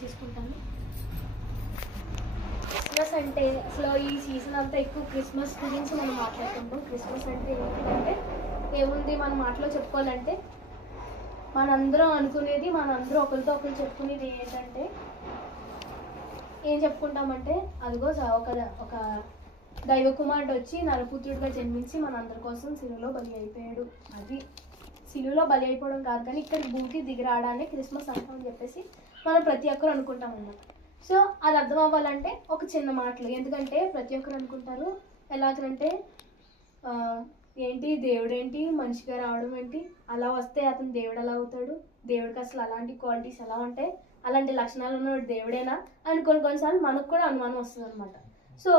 చేసుకుంటాను. క్రిస్మస్ అంటే అసలు ఈ సీజన్ అంతా ఎక్కువ క్రిస్మస్ గురించి మనం మాట్లాడుకుంటాం. క్రిస్మస్ అంటే ఏంటంటే ఏముంది మన మాటలో చెప్పుకోవాలంటే మనందరం అనుకునేది, మనందరం ఒకరితో ఒకరు చెప్పుకునేది ఏంటంటే ఏం చెప్పుకుంటామంటే అదిగో ఒక దైవ కుమారుడు వచ్చి నరపుత్రుడిగా జన్మించి మనందరి కోసం సిలువలో బలి అయిపోయాడు. అది సిలువలో బలి అయిపోవడం కాదు, కానీ ఇక్కడ భూమికి దిగిరావడాన్ని క్రిస్మస్ అంటామని చెప్పేసి మనం ప్రతి ఒక్కరు అనుకుంటాం అన్నమాట. సో అది అర్థం అవ్వాలంటే ఒక చిన్న మాటలు, ఎందుకంటే ప్రతి ఒక్కరు అనుకుంటారు ఎలాగంటే ఏంటి దేవుడేంటి మనిషిగా రావడం ఏంటి, అలా వస్తే అతను దేవుడు ఎలా అవుతాడు, దేవుడికి అసలు అలాంటి క్వాలిటీస్ ఎలా ఉంటాయి, అలాంటి లక్షణాలు ఉన్నవాడు దేవుడేనా అని కొన్నిసార్లు మనకు కూడా అనుమానం వస్తుంది అనమాట. సో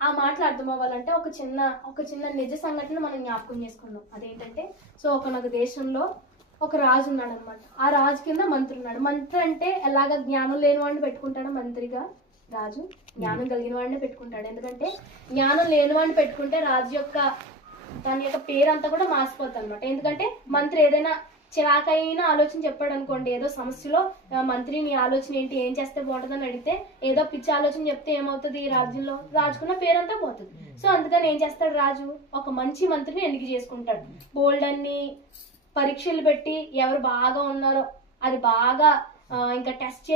ఆ మాటలు అర్థం అవ్వాలంటే ఒక చిన్న నిజ సంఘటన మనం జ్ఞాపకం చేసుకున్నాం. అదేంటంటే సో ఒకనొక దేశంలో ఒక రాజు ఉన్నాడు అనమాట. ఆ రాజు కింద మంత్రి ఉన్నాడు. మంత్రి అంటే ఎలాగ జ్ఞానం లేని వాడిని పెట్టుకుంటాడు మంత్రిగా, రాజు జ్ఞానం కలిగిన వాడిని పెట్టుకుంటాడు. ఎందుకంటే జ్ఞానం లేని వాడిని పెట్టుకుంటే రాజు యొక్క దాని యొక్క పేరు అంతా కూడా మాసిపోతుంది అనమాట. ఎందుకంటే మంత్రి ఏదైనా చిరాకైన ఆలోచన చెప్పాడు అనుకోండి, ఏదో సమస్యలో మంత్రి నీ ఆలోచన ఏంటి, ఏం చేస్తే బాగుంటుందని అడిగితే ఏదో పిచ్చి ఆలోచన చెప్తే ఏమవుతుంది, ఈ రాజ్యంలో రాజుకున్న పేరంతా పోతుంది. సో అందుకని ఏం చేస్తాడు రాజు, ఒక మంచి మంత్రిని ఎన్నిక చేసుకుంటాడు. బోల్డ్ అన్ని పరీక్షలు పెట్టి ఎవరు బాగా ఉన్నారో అది బాగా ఇంకా టెస్ట్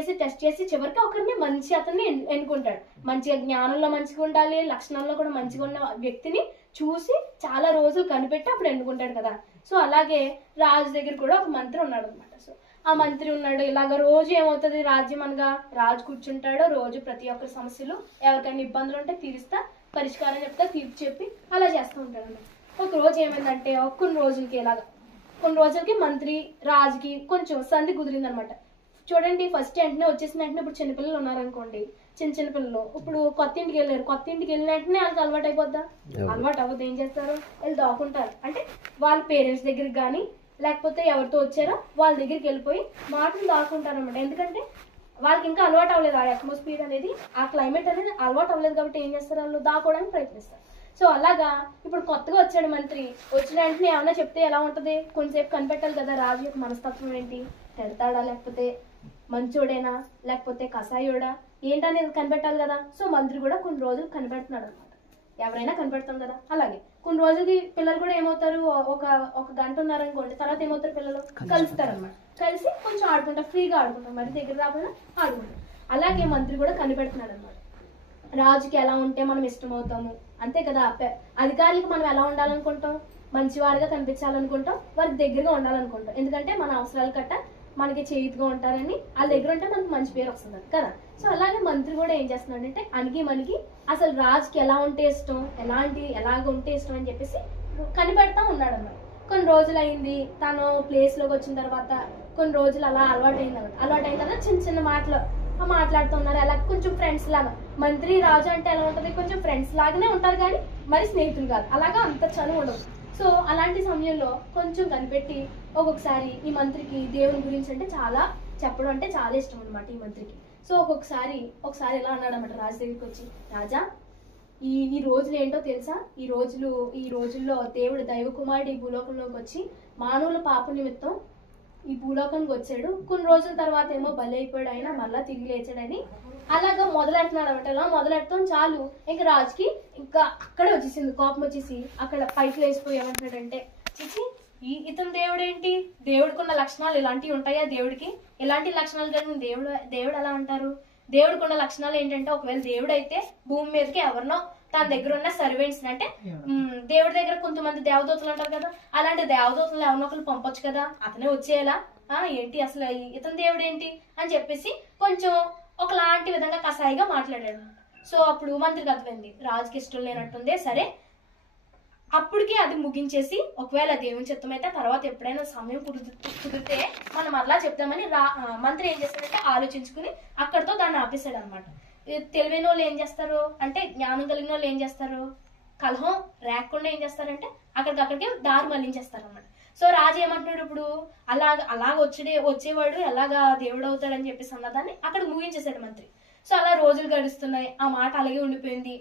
చేసి చివరికి ఒకరిని మంచి అతన్ని ఎన్నుకుంటాడు. మంచిగా జ్ఞానంలో మంచిగా ఉండాలి, లక్షణాల్లో కూడా మంచిగా ఉన్న వ్యక్తిని చూసి చాలా రోజులు కనిపెట్టి అప్పుడు ఎన్నుకుంటాడు కదా. సో అలాగే రాజు దగ్గర కూడా ఒక మంత్రి ఉన్నాడు అనమాట. సో ఆ మంత్రి ఉన్నాడు, ఇలాగ రోజు ఏమవుతుంది రాజ్యం అనగా రాజు కూర్చుంటాడు, రోజు ప్రతి ఒక్కరి సమస్యలు ఎవరికైనా ఇబ్బందులు ఉంటే తీరుస్తా, పరిష్కారం చెప్తా, తీర్పు చెప్పి అలా చేస్తూ ఉంటాడు అనమాట. ఒక రోజు ఏమైందంటే కొన్ని రోజులకి మంత్రి రాజుకి కొంచెం సంధి కుదిరింది అనమాట. చూడండి ఫస్ట్ వెంటనే వచ్చేసిన వెంటనే ఇప్పుడు చిన్నపిల్లలు ఉన్నారనుకోండి, చిన్న పిల్లలు ఇప్పుడు కొత్త ఇంటికి వెళ్ళిన వెంటనే వాళ్ళకి అలవాటు అయిపోద్దా, అలవాటు అవ్వదు. ఏం చేస్తారు, వీళ్ళు దాక్కుంటారు. అంటే వాళ్ళ పేరెంట్స్ దగ్గరికి కానీ లేకపోతే ఎవరితో వచ్చారో వాళ్ళ దగ్గరికి వెళ్ళిపోయి మాటలు దాక్కుంటారు అనమాట. ఎందుకంటే వాళ్ళకి ఇంకా అలవాటు అవ్వలేదు, ఆ అట్మాస్ఫియర్ అనేది, ఆ క్లైమేట్ అనేది అలవాటు అవ్వలేదు. కాబట్టి ఏం చేస్తారు, వాళ్ళు దాక్కోవడానికి ప్రయత్నిస్తారు. సో అలాగా ఇప్పుడు కొత్తగా వచ్చాడు మంత్రి, వచ్చిన వెంటనే ఏమన్నా చెప్తే ఎలా ఉంటది, కొంతసేపు కనిపెట్టాలి కదా రాజు యొక్క మనస్తత్వం ఏంటి, పెడతాడా లేకపోతే మంచోడేనా లేకపోతే కషాయోడా ఏంటనేది కనిపెట్టాలి కదా. సో మంత్రి కూడా కొన్ని రోజులు కనిపెడుతున్నాడు అనమాట. ఎవరైనా కనిపెడతాం కదా. అలాగే కొన్ని రోజులకి పిల్లలు కూడా ఏమవుతారు, ఒక గంట ఉన్నారనుకోండి, తర్వాత ఏమవుతారు పిల్లలు కలుస్తారు అనమాట. కలిసి కొంచెం ఆడుకుంటారు, ఫ్రీగా ఆడుకుంటారు, మరి దగ్గర రాకుండా ఆడుకుంటారు. అలాగే మంత్రి కూడా కనిపెడుతున్నాడు అనమాట. రాజుకి ఎలా ఉంటే మనం ఇష్టమవుతాము, అంతే కదా. అధికారులకు మనం ఎలా ఉండాలనుకుంటాం, మంచివారిగా కనిపించాలనుకుంటాం, వారికి దగ్గరగా ఉండాలనుకుంటాం. ఎందుకంటే మన అవసరాలు కట్ట మనకి చేతిగా ఉంటారని వాళ్ళ దగ్గర ఉంటే మనకి మంచి పేరు వస్తుంది కదా. సో అలాగే మంత్రి కూడా ఏం చేస్తున్నాడు అంటే మనకి అసలు రాజుకి ఎలా ఉంటే ఇష్టం, ఎలాగ ఉంటే ఇష్టం అని చెప్పేసి కనిపెడతా ఉన్నాడు అన్నమాట. కొన్ని రోజులు అయింది, తను ప్లేస్ లోకి వచ్చిన తర్వాత కొన్ని రోజులు అలా అలవాటైన తర్వాత చిన్న మాటలు మాట్లాడుతూ ఉన్నారు. అలా కొంచెం ఫ్రెండ్స్ లాగా, మంత్రి రాజు అంటే ఎలా ఉంటుంది, కొంచెం ఫ్రెండ్స్ లాగానే ఉంటారు కానీ మరి స్నేహితులు కాదు, అలాగా అంత చనువు ఉండదు. సో అలాంటి సమయంలో కొంచెం కనిపెట్టి ఒక్కొక్కసారి ఈ మంత్రికి దేవుని గురించి అంటే చాలా చెప్పడం అంటే చాలా ఇష్టం అనమాట ఈ మంత్రికి. సో ఒకసారి ఎలా అన్నాడు అనమాట రాజు దగ్గరికి వచ్చి, రాజా ఈ రోజులు ఏంటో తెలుసా, ఈ రోజుల్లో దేవుడు దైవ కుమారుడు ఈ భూలోకంలోకి వచ్చి మానవుల పాప నిమిత్తం ఈ భూలోకానికి వచ్చాడు. కొన్ని రోజుల తర్వాత ఏమో బలి అయిపోయాడు, ఆయన మళ్ళా తిరిగి లేచాడని అలాగా మొదలెడుతున్నాడు అనమాట. అలా మొదలెడతాం చాలు ఇంకా రాజుకి ఇంకా అక్కడే వచ్చేసింది కోపం, వచ్చేసి అక్కడ పైకి లేచిపోయి ఏమంటున్నాడంటే, చిచి ఇతను దేవుడేంటి, దేవుడికున్న లక్షణాలు ఇలాంటివి ఉంటాయా, దేవుడికి ఇలాంటి లక్షణాలు కలిగిన దేవుడు ఎలా అంటారు, దేవుడికున్న లక్షణాలు ఏంటంటే ఒకవేళ దేవుడు అయితే భూమి మీదకి ఎవరినో తన దగ్గర ఉన్న సర్వెంట్స్ అంటే దేవుడి దగ్గర కొంతమంది దేవదూతలు అంటారు కదా, అలాంటి దేవదూతలు ఎవరినో ఒకరు పంపొచ్చు కదా, అతనే వచ్చేయాలా ఏంటి అసలు ఇతని దేవుడు ఏంటి అని చెప్పేసి కొంచెం ఒకలాంటి విధంగా కసాయిగా మాట్లాడాడు. సో అప్పుడు మంత్రికి అర్థమైంది రాజుకి ఇష్టం లేనట్టుంది. సరే అప్పటికి అది ముగించేసి ఒకవేళ దేవుని చిత్తం అయితే తర్వాత ఎప్పుడైనా సమయం కుదిరితే మనం అలా చెప్తామని మంత్రి ఏం చేస్తాడంటే ఆలోచించుకుని అక్కడితో దాన్ని ఆపేశాడు అనమాట. తెలివైన వాళ్ళు ఏం చేస్తారు అంటే, జ్ఞానం కలిగిన వాళ్ళు ఏం చేస్తారు, కలహం రేకుండా ఏం చేస్తారంటే అక్కడికి దారి మళ్లించేస్తారు అనమాట. సో రాజు ఏమంటున్నాడు, ఇప్పుడు అలాగ వచ్చేవాడు ఎలాగా దేవుడు అవుతాడని చెప్పేసి అన్నదాన్ని అక్కడ ముగించేశాడు మంత్రి. సో అలా రోజులు గడుస్తున్నాయి, ఆ మాట అలాగే ఉండిపోయింది.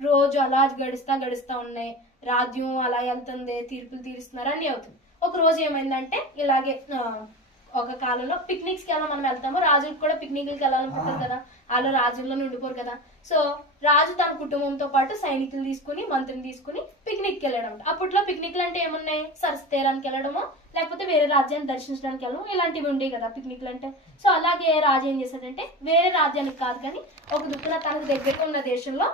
రోజు అలా గడుస్తా ఉన్నాయి, రాజ్యం అలా వెళ్తుంది, తీర్పులు తీరుస్తున్నారు, అన్నీ అవుతుంది. ఒక రోజు ఏమైందంటే ఇలాగే ఒక కాలంలో పిక్నిక్స్ కి ఎలా మనం వెళ్తామో రాజులకు కూడా పిక్నిక్లకి వెళ్ళాలనుకుంటారు కదా, వాళ్ళు రాజుల్లో ఉండిపోరు కదా. సో రాజు తన కుటుంబంతో పాటు సైనికులు తీసుకుని మంత్రిని తీసుకుని పిక్నిక్ కి వెళ్ళడం. అప్పట్లో పిక్నిక్లు అంటే ఏమున్నాయి, సరస్సు తీరానికి వెళ్ళడమో లేకపోతే వేరే రాజ్యాన్ని దర్శించడానికి వెళ్ళడం, ఇలాంటివి ఉండేవి కదా పిక్నిక్లు అంటే. సో అలాగే రాజు ఏం చేశాడంటే వేరే రాజ్యానికి కాదు కానీ ఒక దుక్కున తనకు దగ్గరగా ఉన్న దేశంలో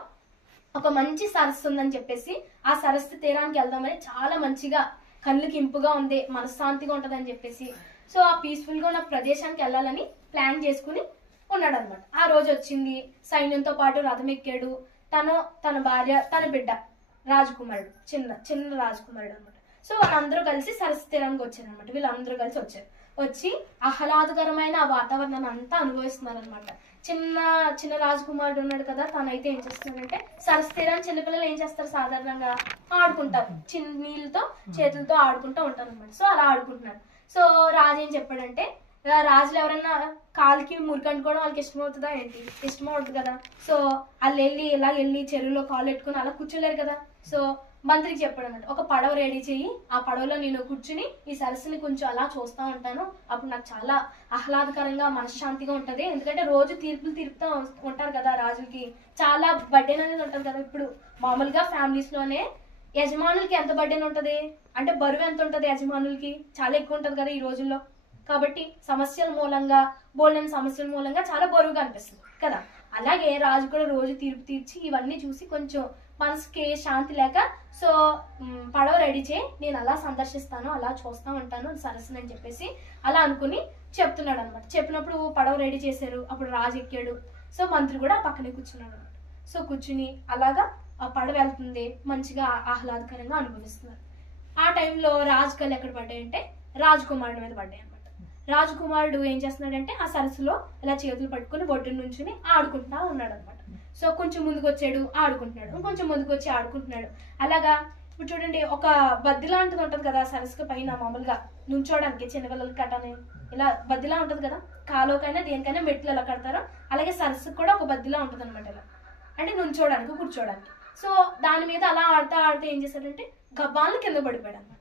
ఒక మంచి సరస్సు ఉందని చెప్పేసి ఆ సరస్సు తీరానికి వెళ్దామని, చాలా మంచిగా కళ్ళకి ఇంపుగా ఉంది, మనశ్శాంతిగా ఉంటదని చెప్పేసి సో ఆ పీస్ఫుల్ గా ఉన్న ప్రదేశానికి వెళ్ళాలని ప్లాన్ చేసుకుని ఉన్నాడు అనమాట. ఆ రోజు వచ్చింది, సైన్యంతో పాటు రథం ఎక్కాడు, తన భార్య తన బిడ్డ రాజకుమారుడు, చిన్న రాజకుమారుడు అనమాట. సో వాళ్ళందరూ కలిసి సరస్సు తీరానికి వచ్చారు అనమాట. వీళ్ళందరూ కలిసి వచ్చి ఆహ్లాదకరమైన ఆ వాతావరణాన్ని అంతా అనుభవిస్తున్నారు అనమాట. చిన్న రాజకుమారుడు ఉన్నాడు కదా, తనైతే ఏం చేస్తున్నాడంటే సరస్సు తీరాన్ని చిన్నపిల్లలు ఏం చేస్తారు, సాధారణంగా ఆడుకుంటారు, చిన్న నీళ్ళతో చేతులతో ఆడుకుంటూ ఉంటారు అనమాట. సో అలా ఆడుకుంటున్నారు. సో రాజు ఏం చెప్పాడంటే, రాజులు ఎవరైనా కాలుకి మురికంటుకోవడం వాళ్ళకి ఇష్టమవుతుందా ఏంటి, ఇష్టమవుతుంది కదా. సో వాళ్ళు ఇలా వెళ్ళి చెరువులో కాలు పెట్టుకుని అలా కూర్చోలేరు కదా. సో మంత్రికి చెప్పాడు అన్నమాట, ఒక పడవ రెడీ చెయ్యి, ఆ పడవలో నేను కూర్చుని ఈ సరస్సుని కొంచెం అలా చూస్తూ ఉంటాను, అప్పుడు నాకు చాలా ఆహ్లాదకరంగా మనశ్శాంతిగా ఉంటది. ఎందుకంటే రోజు తీర్పుతూ ఉంటారు కదా రాజులకి, చాలా బర్డెన్ అనేది ఉంటది కదా. ఇప్పుడు మామూలుగా ఫ్యామిలీస్ లోనే యజమానులకి ఎంత బర్డెన్ ఉంటది అంటే, బరువు ఎంత ఉంటది యజమానులకి, చాలా ఎక్కువ ఉంటది కదా ఈ రోజుల్లో. కాబట్టి సమస్యల మూలంగా, బోల్డెన్ సమస్యల మూలంగా చాలా బరువుగా అనిపిస్తుంది కదా. అలాగే రాజు కూడా రోజు తీర్చి ఇవన్నీ చూసి కొంచెం మనసుకి శాంతి లేక, సో పడవ రెడీ చేయి, నేను అలా సందర్శిస్తాను, అలా చూస్తూ ఉంటాను సరస్సుని అని చెప్పేసి అలా అనుకుని చెప్తున్నాడు అనమాట. చెప్పినప్పుడు పడవ రెడీ చేశారు, అప్పుడు రాజు ఎక్కాడు. సో మంత్రి కూడా పక్కనే కూర్చున్నాడు అనమాట. సో కూర్చుని అలాగా ఆ పడవ వెళ్తుంది, మంచిగా ఆహ్లాదకరంగా అనుభవిస్తున్నారు. ఆ టైంలో రాజు కళ్ళు ఎక్కడ పడ్డాయంటే రాజకుమారుడి మీద పడ్డాయి అనమాట. రాజకుమారుడు ఏం చేస్తున్నాడంటే ఆ సరస్సులో ఇలా చేతులు పట్టుకుని ఒడ్డు నుంచుని ఆడుకుంటా ఉన్నాడు అనమాట. సో కొంచెం ముందుకు వచ్చాడు, ఆడుకుంటున్నాడు, ఇంకొంచెం ముందుకు వచ్చి ఆడుకుంటున్నాడు. అలాగా ఇప్పుడు చూడండి, ఒక బద్ది లాంటిది ఉంటది కదా సరస్సు పైన, మామూలుగా నుంచోడానికి చిన్నపిల్లలకి కట్టని ఇలా బద్దిలా ఉంటది కదా, కాలుకైనా దేనికైనా మెట్లు ఎలా కడతారో అలాగే సరస్సుకు కూడా ఒక బద్దిలా ఉంటది అనమాట, ఇలా అంటే నుంచోడానికి కూర్చోడానికి. సో దాని మీద అలా ఆడుతూ ఏం చేశాడంటే గబాలను కింద పడిపోయాడు అనమాట.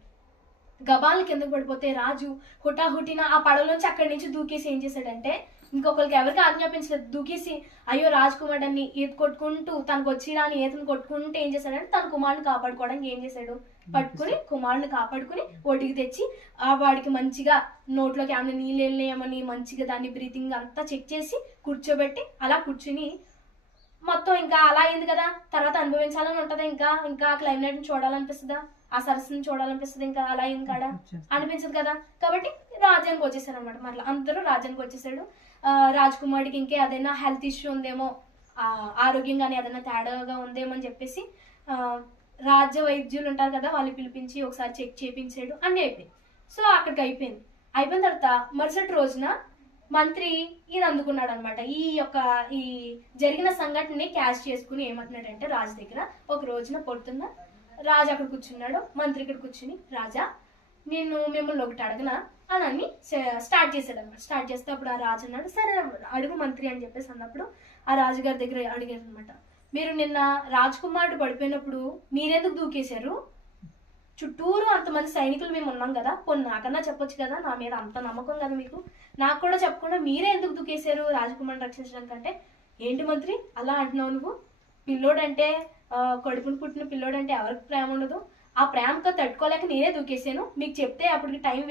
గబాలను కిందకు పడిపోతే రాజు హుటాహుటిన ఆ పడవలోంచి అక్కడి నుంచి దూకేసి ఏం చేశాడంటే, ఇంకొకరికి ఎవరికి ఆజ్ఞాపించలేదు, దూకేసి అయ్యో రాజకుమారుడిని ఈత కొట్టుకుంటూ తనకు వచ్చి రాని ఈతను కొట్టుకుంటూ ఏం చేశాడంటే తన కుమారుని కాపాడుకోవడానికి ఏం చేశాడు, పట్టుకుని కుమారుని కాపాడుకుని ఒడ్డుకి తెచ్చి ఆ వాడికి మంచిగా నోట్లోకి ఏమైనా నీళ్ళు వెళ్ళేయమని మంచిగా దాన్ని బ్రీతింగ్ అంతా చెక్ చేసి కూర్చోబెట్టి అలా కూర్చుని మొత్తం ఇంకా అలా అయింది కదా. తర్వాత అనుభవించాలని ఉంటదా, ఇంకా క్లైమేట్ ని చూడాలనిపిస్తుందా, ఆ సరస్సుని చూడాలనిపిస్తుంది, ఇంకా అలా అయింది కాడా అనిపించదు కదా. కాబట్టి రాజ్యానికి వచ్చేసాడు అనమాట. మళ్ళీ అందరూ రాజ్యానికి వచ్చేసాడు. రాజకుమారుడికి ఇంకే ఏదైనా హెల్త్ ఇష్యూ ఉందేమో, ఆరోగ్యం కానీ ఏదైనా తేడాగా ఉందేమో అని చెప్పేసి రాజ్య వైద్యులు ఉంటారు కదా, వాళ్ళు పిలిపించి ఒకసారి చెక్ చేయించాడు, అన్ని అయిపోయింది. సో అక్కడికి అయిపోయిన తర్వాత మరుసటి రోజున మంత్రి ఈయన అందుకున్నాడు అనమాట. ఈ జరిగిన సంఘటనని క్యాష్ చేసుకుని ఏమంటున్నాడంటే రాజు దగ్గర, ఒక రోజున పొద్దున్న రాజు అక్కడ కూర్చున్నాడు, మంత్రి ఇక్కడ కూర్చుని, రాజా నేను మిమ్మల్ని ఒకటి అడగనా అని స్టార్ట్ చేశాడు అనమాట. స్టార్ట్ చేస్తే అప్పుడు ఆ రాజు అన్నాడు, సరే అడుగు మంత్రి అని చెప్పేసి అన్నప్పుడు ఆ రాజుగారి దగ్గర అడిగారు అనమాట, మీరు నిన్న రాజకుమారుడు పడిపోయినప్పుడు మీరెందుకు దూకేశారు, చుట్టూరు అంతమంది సైనికులు మేము ఉన్నాం కదా, కొన్ని నాకన్నా చెప్పొచ్చు కదా, నా మీద అంత నమ్మకం కదా మీకు, నాకు కూడా చెప్పకుండా మీరే ఎందుకు దూకేశారు రాజకుమారుని రక్షించడానికి అంటే, ఏంటి మంత్రి అలా అంటున్నావు నువ్వు, పిల్లోడంటే కడుపును పుట్టిన పిల్లోడంటే ఎవరికి ప్రేమ ఉండదు, ఆ ప్రేమతో తట్టుకోలేక నేనే దూకేసాను, మీకు చెప్తే అప్పటికి టైం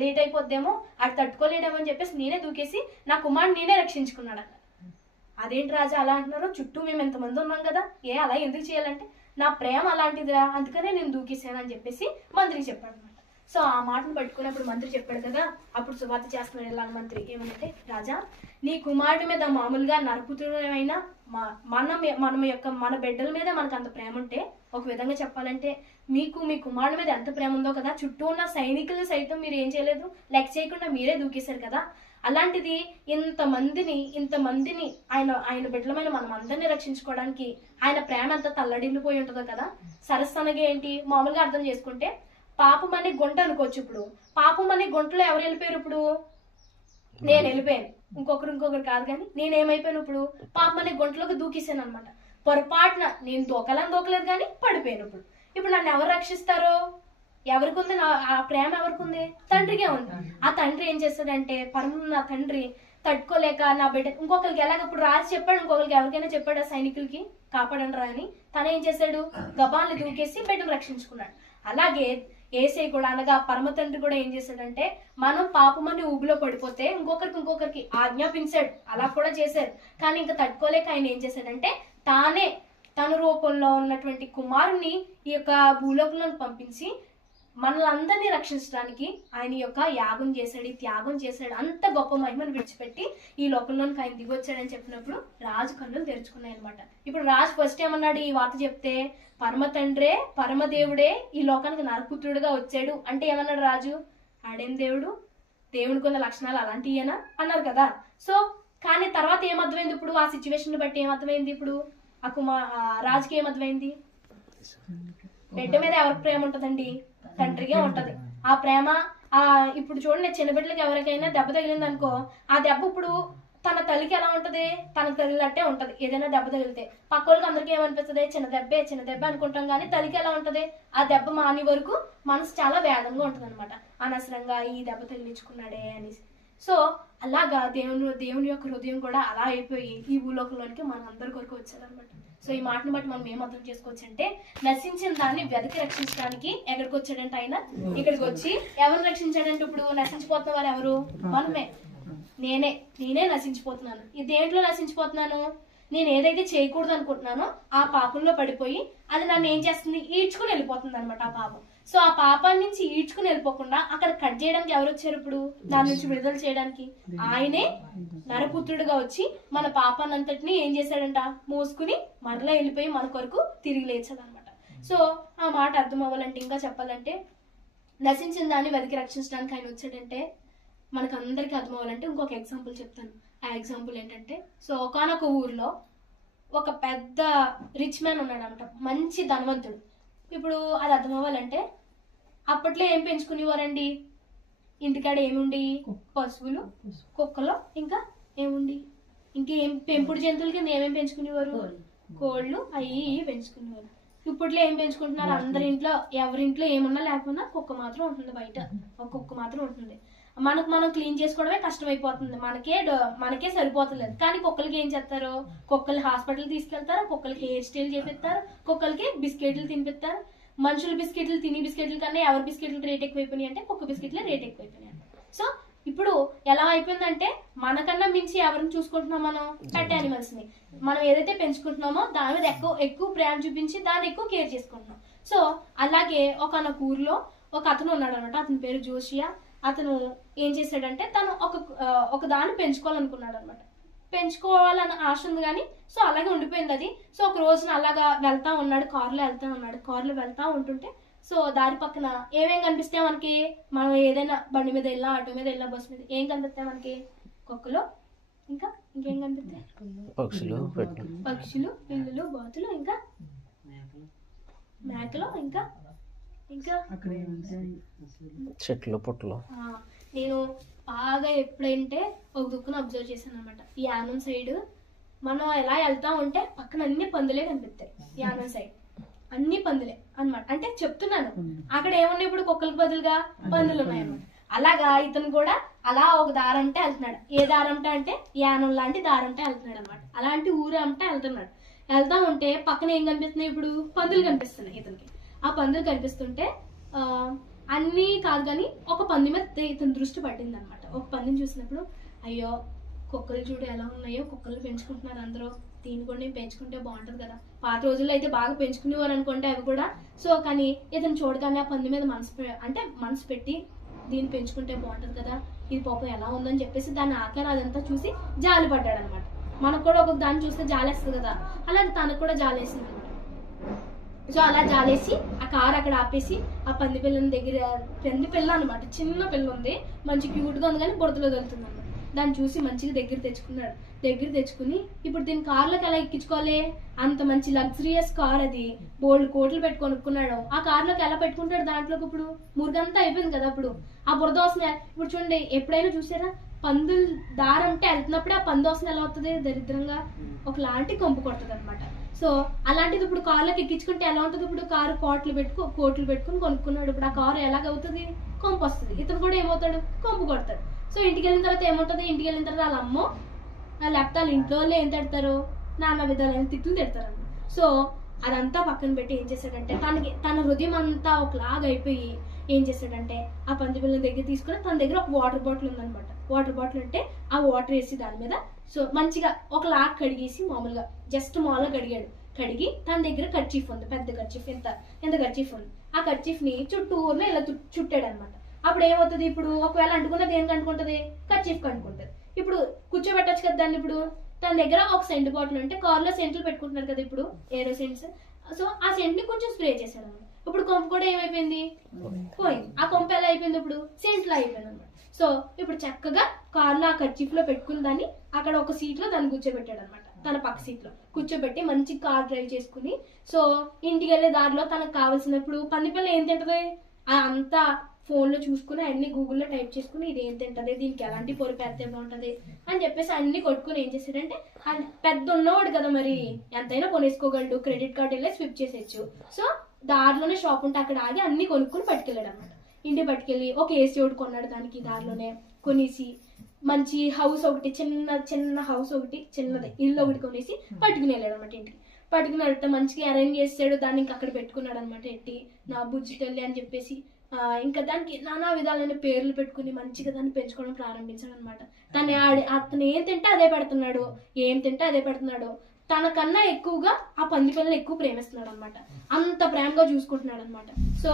లేట్ అయిపోద్దేమో, అటు తట్టుకోలేడేమో అని చెప్పేసి నేనే దూకేసి నా కుమారుడు నేనే రక్షించుకున్నాడు అన్న. అదేంటి రాజా అలా అంటున్నారు, చుట్టూ మేము ఎంతమంది ఉన్నాం కదా, అలా ఎందుకు చేయాలంటే నా ప్రేమ అలాంటిదిరా, అందుకనే నేను దూకేసాను అని చెప్పేసి మంత్రికి చెప్పాడు అనమాట. సో ఆ మాటను పట్టుకున్నప్పుడు మంత్రి చెప్పాడు కదా, అప్పుడు సువార్త చేస్తున్నాడు ఇలా మంత్రి ఏమంటే, రాజా నీ కుమారుడి మీద మామూలుగా నరపుతుడైనా మన బిడ్డల మీద మనకు అంత ప్రేమ ఉంటే, ఒక విధంగా చెప్పాలంటే మీకు మీ కుమారుడి మీద ఎంత ప్రేమ ఉందో కదా, చుట్టూ ఉన్న సైనికులు సైతం మీరు ఏం చేయలేదు, లెక్క చేయకుండా మీరే దూకేశారు కదా, అలాంటిది ఇంతమందిని ఆయన బిడ్డలమైన మనం అందరినీ రక్షించుకోవడానికి ఆయన ప్రేమ ఎంత తల్లడిల్లిపోయి ఉంటుందో కదా. సరస్సు అనగా ఏంటి, మామూలుగా అర్థం చేసుకుంటే పాపం అనే గుంట అనుకోవచ్చు. ఇప్పుడు పాపం అనే గుంటలో ఎవరు వెళ్ళిపోయారు, ఇప్పుడు నేను వెళ్ళిపోయాను, ఇంకొకరు కాదు కానీ నేనేమైపోయాను, ఇప్పుడు పాపం అనే గుంటలోకి దూకేసాను అనమాట. పొరపాటున నేను దూకలేదు కానీ పడిపోయాను. ఇప్పుడు నన్ను ఎవరు రక్షిస్తారో, ఎవరికి ఉంది ఆ ప్రేమ ఎవరికి ఉంది? తండ్రికే ఉంది. ఆ తండ్రి ఏం చేస్తాడంటే పరమ తండ్రి తట్టుకోలేక నా బిడ్డ ఇంకొకరికి ఎలాగ ఇప్పుడు రాజు చెప్పాడు, ఇంకొకరికి ఎవరికైనా చెప్పాడు ఆ సైనికులకి కాపాడండి రా అని. తను ఏం చేశాడు? గబాల్ని దూకేసి బిడ్డను రక్షించుకున్నాడు. అలాగే ఏసై కూడా అనగా పరమ తండ్రి కూడా ఏం చేశాడంటే మనం పాపమని ఊబిలో పడిపోతే ఇంకొకరికి ఆజ్ఞాపించాడు, అలా కూడా చేశారు. కానీ ఇంకా తట్టుకోలేక ఆయన ఏం చేశాడంటే తానే తన రూపంలో ఉన్నటువంటి కుమారుని ఈ యొక్క భూలోకంలో పంపించి మనలందరినీ రక్షించడానికి ఆయన యొక్క యాగం చేశాడు, త్యాగం చేశాడు. అంత గొప్ప మహిమను విడిచిపెట్టి ఈ లోకంలోనికి ఆయన దిగొచ్చాడని చెప్పినప్పుడు రాజు కన్నులు తెరుచుకున్నాయి అనమాట. ఇప్పుడు రాజు ఫస్ట్ ఏమన్నాడు ఈ వార్త చెప్తే? పరమ తండ్రే పరమ దేవుడే ఈ లోకానికి నరపుత్రుడుగా వచ్చాడు అంటే ఏమన్నాడు రాజు? ఆడేం దేవుడు, దేవుడికి ఉన్న లక్షణాలు అలాంటివేనా అన్నారు కదా. సో కానీ తర్వాత ఏమర్థమైంది? ఇప్పుడు ఆ సిచ్యువేషన్ బట్టి ఏమర్థమైంది? ఇప్పుడు రాజుకి ఏమర్థమైంది? బిడ్డ మీద ఎవరికి ప్రేమ ఉంటదండి? తండ్రికే ఉంటది ఆ ప్రేమ. ఇప్పుడు చూడండి, చిన్న బిడ్డలకి ఎవరికైనా దెబ్బ తగిలింది అనుకో, ఆ దెబ్బ ఇప్పుడు తన తల్లికి ఎలా ఉంటది? తనకు తగిలినట్టే ఉంటది. ఏదైనా దెబ్బ తగిలితే పక్క వాళ్ళకి అందరికీ ఏమనిపిస్తుంది? చిన్న దెబ్బ అనుకుంటాం. కానీ తల్లికి ఎలా ఉంటది? ఆ దెబ్బ మాని వరకు మనసు చాలా వేదంగా ఉంటది అనమాట. అనవసరంగా ఈ దెబ్బ తగిలించుకున్నాడే అనేసి. సో అలాగా దేవుని యొక్క హృదయం కూడా అలా అయిపోయి ఈ భూలోకంలోనికి మన అందరి కొరకు వచ్చారనమాట. సో ఈ మాటను బట్టి మనం ఏం అర్థం చేసుకోవచ్చు అంటే నశించిన దాన్ని వెతికి రక్షించడానికి ఎక్కడికి వచ్చాడంటే ఆయన ఇక్కడికి వచ్చి ఎవరు రక్షించాడంటే ఇప్పుడు నశించిపోతున్న వారు ఎవరు? మనమే. నేనే నశించిపోతున్నాను. ఈ దేంట్లో నశించిపోతున్నాను? నేను ఏదైతే చేయకూడదు అనుకుంటున్నానో ఆ పాపంలో పడిపోయి అది నన్ను ఏం చేస్తుంది? ఈడ్చుకుని వెళ్ళిపోతుంది అనమాట ఆ పాపం. సో ఆ పాపాన్ని నుంచి ఈడ్చుకుని వెళ్ళిపోకుండా అక్కడ కట్ చేయడానికి ఎవరు వచ్చారు? ఇప్పుడు దాని నుంచి విడుదల చేయడానికి ఆయనే నరపుత్రుడుగా వచ్చి మన పాపాన్ని అంతటిని ఏం చేశాడంట? మోసుకుని మరలా వెళ్ళిపోయి మన కొరకు తిరిగి లేచాడు అనమాట. సో ఆ మాట అర్థం అవ్వాలంటే, ఇంకా చెప్పాలంటే నశించిన దాన్ని వెతికి రక్షించడానికి ఆయన వచ్చాడంటే మనకు అందరికి అర్థం అవ్వాలంటే ఇంకొక ఎగ్జాంపుల్ చెప్తాను. ఆ ఎగ్జాంపుల్ ఏంటంటే, సో ఒకనొక ఊర్లో ఒక పెద్ద రిచ్ మ్యాన్ ఉన్నాడు అనమాట, మంచి ధనవంతుడు. ఇప్పుడు అది అర్థం అవ్వాలంటే అప్పట్లో ఏం పెంచుకునేవారండి? ఇంటికాడ ఏముండి? పశువులు, కుక్కలు, ఇంకా ఏముండి? ఇంకేం పెంపుడు జంతువుల కింద ఏమేమి పెంచుకునేవారు? కోళ్ళు, అవి పెంచుకునేవారు. ఇప్పట్లో ఏం పెంచుకుంటున్నారు? అందరి ఇంట్లో ఎవరింట్లో ఏమున్నా లేకున్నా కుక్క మాత్రం ఉంటుంది. బయట ఒక కుక్క మాత్రం ఉంటుంది. మనం క్లీన్ చేసుకోవడమే కష్టమైపోతుంది, మనకే సరిపోతలేదు. కానీ కుక్కలకి ఏం చేస్తారు? కుక్కలు హాస్పిటల్ తీసుకెళ్తారు, కుక్కలకి హెయిర్ స్టైల్ చేపిస్తారు, కుక్కలకి బిస్కెట్లు తినిపిస్తారు. మనుషుల బిస్కెట్లు తిని బిస్కెట్ల కన్నా ఎవరి బిస్కెట్లు రేట్ ఎక్కువైపోయినాయి అంటే కుక్క బిస్కెట్లే రేట్ ఎక్కువైపోయినాయి. సో ఇప్పుడు ఎలా అయిపోయిందంటే మనకన్నా మించి ఎవరిని చూసుకుంటున్నాం? మనం పెట్ యానిమల్స్ ని. మనం ఏదైతే పెంచుకుంటున్నామో దాని మీద ఎక్కువ ప్రేమ చూపించి దాన్ని ఎక్కువ కేర్ చేసుకుంటున్నాం. సో అలాగే ఒకనొక ఊర్లో ఒక అతను ఉన్నాడు అనమాట. అతని పేరు జోషియా. అతను ఏం చేశాడంటే తను ఒక దాన్ని పెంచుకోవాలనుకున్నాడు అనమాట. పెంచుకోవాలని ఆశ ఉంది కానీ సో అలాగే ఉండిపోయింది అది. సో ఒక రోజున అలాగా వెళ్తా ఉన్నాడు, కారులో వెళ్తా ఉంటుంటే సో దారి పక్కన ఏమేం కనిపిస్తాయి మనకి? మనం ఏదైనా బండి మీద వెళ్ళినా, ఆటో మీద వెళ్ళినా, బస్సు మీద ఏం కనిపిస్తాయి మనకి? కుక్కలు, ఇంకేం కనిపిస్తాయి? పక్షులు, పిల్లులు, బాతులు, ఇంకా మేకలు, ఇంకా చెట్లు, పుట్టలు. నేను బాగా ఎప్పుడంటే ఒక దుక్కును అబ్జర్వ్ చేశాను అనమాట. ఈ యానం సైడ్ మనం ఎలా వెళ్తా ఉంటే పక్కన అన్ని పందులే కనిపిస్తాయి. యానం సైడ్ అన్ని పందులే అన్నమాట. అంటే చెప్తున్నాను, అక్కడ ఏమున్నాయి? ఇప్పుడు కుక్కలకు బదులుగా పందులు ఉన్నాయన్నమాట. అలాగా ఇతను కూడా అలా ఒక దారంటే వెళ్తున్నాడు. ఏ దారంటే అంటే యానం లాంటి దారంటే వెళ్తున్నాడు అనమాట. అలాంటి ఊరు అంటే వెళ్తున్నాడు. వెళ్తా ఉంటే పక్కన ఏం కనిపిస్తున్నాయి? ఇప్పుడు పందులు కనిపిస్తున్నాయి ఇతనికి. ఆ పందులు కనిపిస్తుంటే అన్నీ కాదు కానీ ఒక పంది మీద ఇతని దృష్టి పడింది అనమాట. ఒక పందిని చూసినప్పుడు అయ్యో కుక్కలు చూడు ఎలా ఉన్నాయో, కుక్కలు పెంచుకుంటున్నారు అందరూ, దీన్ని కూడా నేను పెంచుకుంటే బాగుంటది కదా. పాత రోజుల్లో అయితే బాగా పెంచుకునేవారు అనుకుంటే అవి కూడా. సో కానీ ఇతను చూడగానే ఆ పంది మీద మనసు పెట్టి దీన్ని పెంచుకుంటే బాగుంటది కదా, ఇది పాపం ఎలా ఉందని చెప్పేసి దాని ఆకారం అదంతా చూసి జాలి పడ్డాడు అనమాట. మనకు కూడా ఒక దాన్ని చూస్తే జాలేస్తుంది కదా, అలాగే తనకు కూడా జాలేసింది అనమాట. సో అలా జాలేసి ఆ కారు అక్కడ ఆపేసి ఆ పంది పిల్లని దగ్గర, పంది పిల్ల అనమాట, చిన్న పిల్ల ఉంది, మంచి క్యూట్గా ఉంది కానీ బురదలో వెళ్తుంది అనమాట. దాన్ని చూసి మంచిగా దగ్గర తెచ్చుకుని ఇప్పుడు దీని కార్లోకి ఎలా ఎక్కించుకోవాలి? అంత మంచి లగ్జరియస్ కార్ అది, బోల్డ్ కోట్లు పెట్టి కొనుక్కున్నాడు. ఆ కార్లోకి ఎలా పెట్టుకుంటాడు? దాంట్లోకి ఇప్పుడు మురుగంతా అయిపోయింది కదా. ఇప్పుడు ఆ బురద వస్తున్నాయి. ఇప్పుడు చూడండి, ఎప్పుడైనా చూసారా పందులు దారంటే వెళ్తున్నప్పుడే ఆ పందు వాసన ఎలా అవుతుంది, దరిద్రంగా ఒకలాంటి కొంపు కొడుతుంది అనమాట. సో అలాంటిది ఇప్పుడు కార్లోకి ఎక్కించుకుంటే ఎలా ఉంటుంది, ఇప్పుడు కారు కోట్లు పెట్టుకుని కొనుక్కున్నాడు, ఇప్పుడు ఆ కారు ఎలాగవుతుంది, కొంపు వస్తుంది. ఇతను కూడా ఏమవుతాడు, కొంపు కొడతాడు. సో ఇంటికి వెళ్ళిన తర్వాత ఏముంటుంది, ఇంటికి వెళ్ళిన తర్వాత వాళ్ళ అమ్మో లేకపోతే వాళ్ళ ఇంట్లో వాళ్ళు ఏం తిడతారు, నాన్న విధాలైన తిట్లు తిడతారు. సో అదంతా పక్కన పెట్టి ఏం చేశాడంటే తన హృదయం అంతా ఒకలాగా అయిపోయి ఏం చేశాడంటే ఆ పంది పిల్లల దగ్గర తీసుకుని తన దగ్గర ఒక వాటర్ బాటిల్ ఉందనమాట. వాటర్ బాటిల్ అంటే ఆ వాటర్ వేసి దాని మీద సో మంచిగా ఒకలాగా కడిగేసి మామూలుగా కడిగి తన దగ్గర కర్చీఫ్ ఉంది, పెద్ద కర్చీఫ్, ఎంత కర్చీఫ్ ఉంది. ఆ కర్చీఫ్ ని చుట్టూరులో ఇలా చుట్టాడు అనమాట. అప్పుడు ఏమవుతుంది, ఇప్పుడు ఒకవేళ అంటుకున్నది దేనికి అంటుకుంటది, కర్చీఫ్ అంటుకుంటది. ఇప్పుడు కూర్చోబెట్టచ్చు కదా దాన్ని. ఇప్పుడు తన దగ్గర ఒక సెంట్ బాటిల్ ఉంటే కారులో సెంట్లు పెట్టుకుంటున్నారు కదా ఇప్పుడు ఏరో సెంట్స్. సో ఆ సెంట్ ని కొంచెం స్ప్రే చేశాడు అనమాట. ఇప్పుడు కొంపు కూడా ఏమైపోయింది, పోయింది. ఆ కొంపు ఎలా అయిపోయింది, ఇప్పుడు సెంట్లో అయిపోయింది అనమాట. సో ఇప్పుడు చక్కగా కార్లో ఆ కర్చీఫ్ లో పెట్టుకుని దాన్ని అక్కడ ఒక సీట్ లో దాన్ని కూర్చోబెట్టాడు అనమాట. తన పక్క సీట్ లో కూర్చోబెట్టి మంచి కార్ డ్రైవ్ చేసుకుని సో ఇంటికి వెళ్ళే దారిలో తనకు కావాల్సినప్పుడు పంది పిల్ల ఏం తింటది అంతా ఫోన్ లో చూసుకుని అన్ని గూగుల్లో టైప్ చేసుకుని ఇది ఏం తింటది, దీనికి ఎలాంటి పొరి పెడితే బాగుంటది అని చెప్పేసి అన్ని కొట్టుకుని ఏం చేసాడంటే పెద్ద ఉన్నవాడు కదా మరి ఎంతైనా కొనేసుకోగలడు, క్రెడిట్ కార్డు వెళ్ళి స్విప్ చేసేయచ్చు. సో దారిలోనే షాప్ ఉంటే అక్కడ ఆగి అన్ని కొనుక్కుని పట్టుకెళ్ళాడు అనమాట. ఇంటికి పట్టుకెళ్ళి ఒక ఏసీ ఒకటి కొన్నాడు, దానికి దారిలోనే కొనేసి మంచి హౌస్ ఒకటి చిన్న హౌస్ ఒకటి చిన్నది ఇల్లు ఒకటి కొనేసి పట్టుకుని వెళ్ళాడు అనమాట. ఇంటికి పట్టుకుని వెళ్తే మంచిగా అరేంజ్ చేసాడు, దాన్ని ఇంకా అక్కడ పెట్టుకున్నాడు అనమాట. ఎట్టి నా బుజ్జి తల్లి అని చెప్పేసి ఇంకా దానికి నానా విధాలైన పేర్లు పెట్టుకుని మంచిగా దాన్ని పెంచుకోవడం ప్రారంభించాడు అనమాట. అతను ఏం తింటే అదే పెడుతున్నాడు. తనకన్నా ఎక్కువగా ఆ పంది పిల్లలు ఎక్కువ ప్రేమిస్తున్నాడు అనమాట. అంత ప్రేమగా చూసుకుంటున్నాడు అనమాట. సో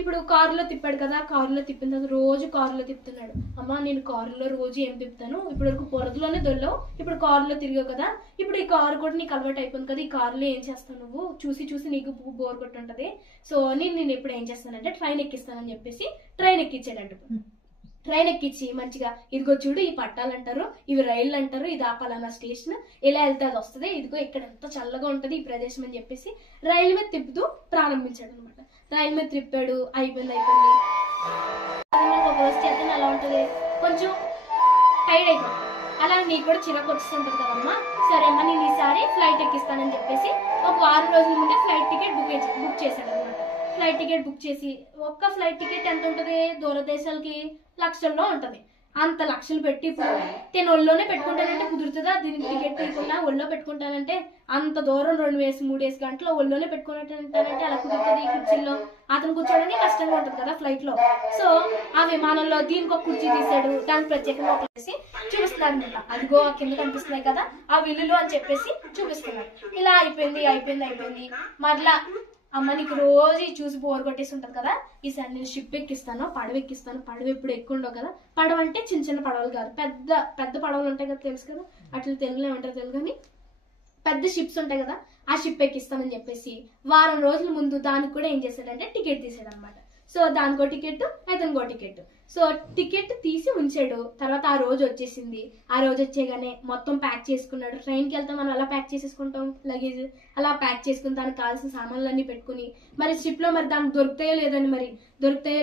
ఇప్పుడు కారులో తిప్పాడు కదా, కారులో తిప్పిన తర్వాత రోజు కారులో తిప్పుతున్నాడు. అమ్మా నేను కారులో రోజు ఏం తిప్పుతాను, ఇప్పుడు వరకు పొరదులోనే దొల్లావు, ఇప్పుడు కారులో తిరిగావు కదా, ఇప్పుడు ఈ కారు కూడా నీకు అలవాటు అయిపోయింది కదా, ఈ కారులో ఏం చేస్తావు నువ్వు, చూసి నీకు బోర్ కొట్టుంటది. సో నేను ఇప్పుడు ఏం చేస్తానంటే ట్రైన్ ఎక్కిస్తానని చెప్పేసి ట్రైన్ ఎక్కించాడంట. ట్రైన్ ఎక్కించి మంచిగా ఇదిగో చూడు ఈ పట్టాలు అంటారు, ఇవి రైళ్ళు అంటారు, ఇది ఆపాలన్న స్టేషన్, ఇలా వెళ్తే అది వస్తుంది, ఇదిగో ఇక్కడ ఎంత చల్లగా ఉంటది ఈ ప్రదేశం అని చెప్పేసి రైలు మీద తిప్పుతూ ప్రారంభించాడు అనమాట. రైలు మీద తిప్పాడు, అయిపోయింది. ఒక రోజు చేస్తే అలా ఉంటది, కొంచెం టైర్డ్ అయిపోతుంది. అలా నీకు కూడా చిరాకు వచ్చేస్తుంటది కదమ్మా, సరే అమ్మా నేను ఈసారి ఫ్లైట్ ఎక్కిస్తానని చెప్పేసి ఒక 6 రోజుల ముందే ఫ్లైట్ టికెట్ బుక్ చేశాడు అనమాట. ఫ్లైట్ టికెట్ బుక్ చేసి ఒక్క ఫ్లైట్ టికెట్ ఎంత ఉంటది, దూరదేశాలకి లక్షల్లో ఉంటది. అంత లక్షలు పెట్టి ఇప్పుడు నేను ఒళ్ళోనే పెట్టుకుంటానంటే కుదురుతుందా, దీనికి టికెట్ తీయకుండా ఒళ్ళో పెట్టుకుంటానంటే అంత దూరం 2-3 గంటలు ఒళ్ళోనే పెట్టుకుంటానంటే అలా కుదురుతుంది. ఈ కుర్చీల్లో అతను కూర్చోడానికి కష్టంగా ఉంటుంది కదా ఫ్లైట్ లో. సో ఆ విమానంలో దీనికి ఒక కుర్చీ తీసాడు, దానికి ప్రత్యేకంగా చేసి చూపిస్తున్నారు అనమాట. అదిగో కింద కనిపిస్తున్నాయి కదా ఆ విల్లులు అని చెప్పేసి చూపిస్తున్నారు. ఇలా అయిపోయింది. మరలా అమ్మ నీకు రోజు చూసి బోర్ కొట్టేసి ఉంటది కదా, ఈసారి నేను షిప్ ఎక్కిస్తాను, పడవ ఎక్కిస్తాను. పడవ ఎప్పుడు ఎక్కుండవు కదా, పడవ అంటే చిన్న పడవలు కాదు, పెద్ద పడవలు ఉంటాయి కదా, తెలుసు కదా, అట్లా తెలుగులో ఏమంటారు తెలుగు కానీ పెద్ద షిప్స్ ఉంటాయి కదా, ఆ షిప్ ఎక్కిస్తానని చెప్పేసి వారం రోజుల ముందు దానికి కూడా ఏం చేశాడంటే టికెట్ తీసాడు అనమాట. సో దానికో టికెట్, అతనికో టికెట్. సో టికెట్ తీసి ఉంచాడు. తర్వాత ఆ రోజు వచ్చేసింది. ఆ రోజు వచ్చేగానే మొత్తం ప్యాక్ చేసుకున్నాడు. ట్రైన్కి వెళ్తాం మనం అలా ప్యాక్ చేసేసుకుంటాం లగేజ్, అలా ప్యాక్ చేసుకుని దానికి కావాల్సిన సామాన్లన్నీ పెట్టుకుని మరి షిప్ లో మరి దానికి దొరుకుతాయో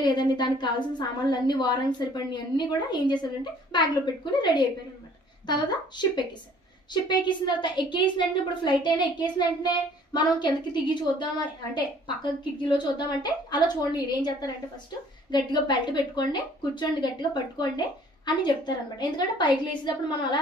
లేదని దానికి కావాల్సిన సామాన్లు వారానికి సరిపడినవి అన్ని కూడా ఏం చేశాడంటే బ్యాగ్ లో పెట్టుకుని రెడీ అయిపోయాడు అనమాట. తర్వాత షిప్ ఎక్కేసాడు. షిప్ ఎక్కేసిన తర్వాత ఎక్కేసిన వెంటనే ఇప్పుడు ఫ్లైట్ అయినా ఎక్కేసిన వెంటనే మనం కిందకి దిగి చూద్దామా అంటే పక్క కిటికీలో చూద్దామంటే అలా చూడండి. ఏం చెప్తారంటే ఫస్ట్ గట్టిగా బెల్ట్ పెట్టుకోండి, కూర్చోండి, గట్టిగా పట్టుకోండి అని చెప్తారనమాట. ఎందుకంటే పైకి లేసేటప్పుడు మనం అలా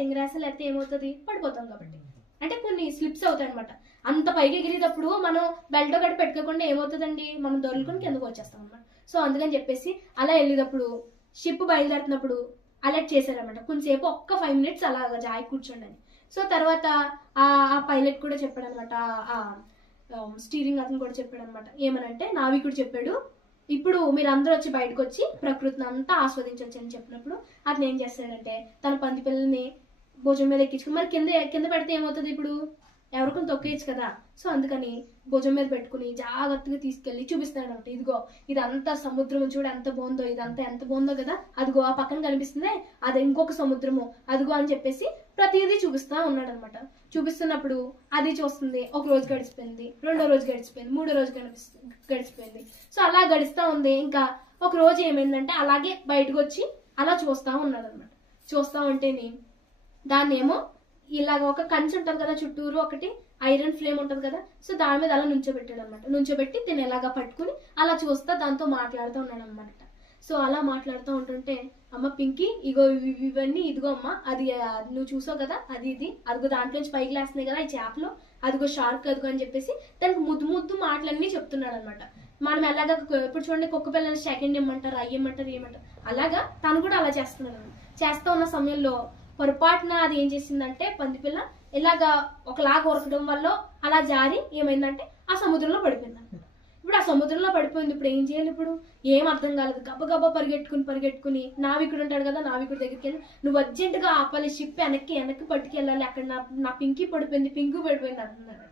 తింగరాసలు లేకపోతే ఏమవుతుంది, పడిపోతాం కాబట్టి. అంటే కొన్ని స్లిప్స్ అవుతాయి అనమాట. అంత పైకి ఎగిరేటప్పుడు మనం బెల్ట్ గట్టి పెట్టుకోకుండా ఏమవుతుందండి, మనం దొరుకుని కిందకు వచ్చేస్తాం అనమాట. సో అందుకని చెప్పేసి అలా వెళ్ళేటప్పుడు షిప్ బయలుదేరుతున్నప్పుడు అలర్ట్ చేశారనమాట, కొంచెంసేపు ఒక్క 5 minutes అలాగా జాయి కూర్చోండి అని. సో తర్వాత ఆ పైలట్ కూడా చెప్పాడు అనమాట, ఆ స్టీరింగ్ అతను కూడా చెప్పాడు అనమాట. ఏమనంటే నావికుడు చెప్పాడు, ఇప్పుడు మీరు అందరూ వచ్చి బయటకు వచ్చి ప్రకృతిని అంతా ఆస్వాదించవచ్చు అని చెప్పినప్పుడు అతను ఏం చేస్తాడంటే తన పంది పిల్లల్ని భుజం మీద ఎక్కించుకుని మరి కింద పెడితే ఏమవుతుంది, ఇప్పుడు ఎవరికొని తొక్కేయచ్చు కదా. సో అందుకని భుజం మీద పెట్టుకుని జాగ్రత్తగా తీసుకెళ్లి చూపిస్తాడు అనమాట. ఇదిగో ఇదంతా సముద్రం చూడు ఎంత బాగుందో, ఇదంతా ఎంత బాగుందో కదా, అదిగో ఆ పక్కన కనిపిస్తుంది అది ఇంకొక సముద్రము అదిగో అని చెప్పేసి ప్రతిదీ చూపిస్తా ఉన్నాడు అనమాట. చూపిస్తున్నప్పుడు అది చూస్తుంది. ఒక రోజు గడిచిపోయింది, 2వ రోజు గడిచిపోయింది, 3వ రోజు గడిచిపోయింది. సో అలా గడుస్తా ఉంది. ఇంకా ఒక రోజు ఏమైందంటే అలాగే బయటకు వచ్చి అలా చూస్తా ఉన్నాడు అనమాట. చూస్తా ఉంటేని దాన్ని ఏమో ఇలాగ ఒక కంచి ఉంటుంది కదా, చుట్టూరు ఒకటి ఐరన్ ఫ్లేమ్ ఉంటుంది కదా, సో దాని మీద అలా నుంచోబెట్టాడు అనమాట. నుంచోబెట్టి తిని ఎలాగా పట్టుకుని అలా చూస్తా దాంతో మాట్లాడుతూ ఉన్నాడు అనమాట. సో అలా మాట్లాడుతూ ఉంటుంటే, అమ్మ పింకీ ఇగో ఇవన్నీ ఇదిగో అమ్మ, అది నువ్వు చూసావు కదా, అది ఇది అదిగో దాంట్లోంచి పైకి లేస్తున్నాయి కదా ఈ చేపలో, అదిగో షార్క్ అదిగో అని చెప్పేసి దానికి ముద్దు ముద్దు మాటలన్నీ చెప్తున్నాడు అనమాట. మనం ఎలాగా ఇప్పుడు చూడండి కుక్క పిల్లలు సెకండ్ ఇమ్మంటారు, అయ్యమంటారు, ఏమంటారు, అలాగా తను కూడా అలా చేస్తున్నాడు. చేస్తా ఉన్న సమయంలో పొరపాటున అది ఏం చేసిందంటే పందిపిల్ల ఇలాగా ఒకలాగా ఉరకడం వల్ల అలా జారి ఏమైందంటే ఆ సముద్రంలో పడిపోయింది అనమాట. ఇప్పుడు ఆ సముద్రంలో పడిపోయింది. ఇప్పుడు ఏం చేయాలి? ఇప్పుడు ఏం అర్థం కాలేదు. గబగబా పరిగెట్టుకుని నావికుడు ఉంటాడు కదా, నావికుడి దగ్గరికి వెళ్ళి నువ్వు అర్జెంటుగా ఆపాలి, షిప్ వెనక్కి పట్టుకెళ్ళాలి, అక్కడ నా పింకీ పడిపోయింది అంటున్నాడు.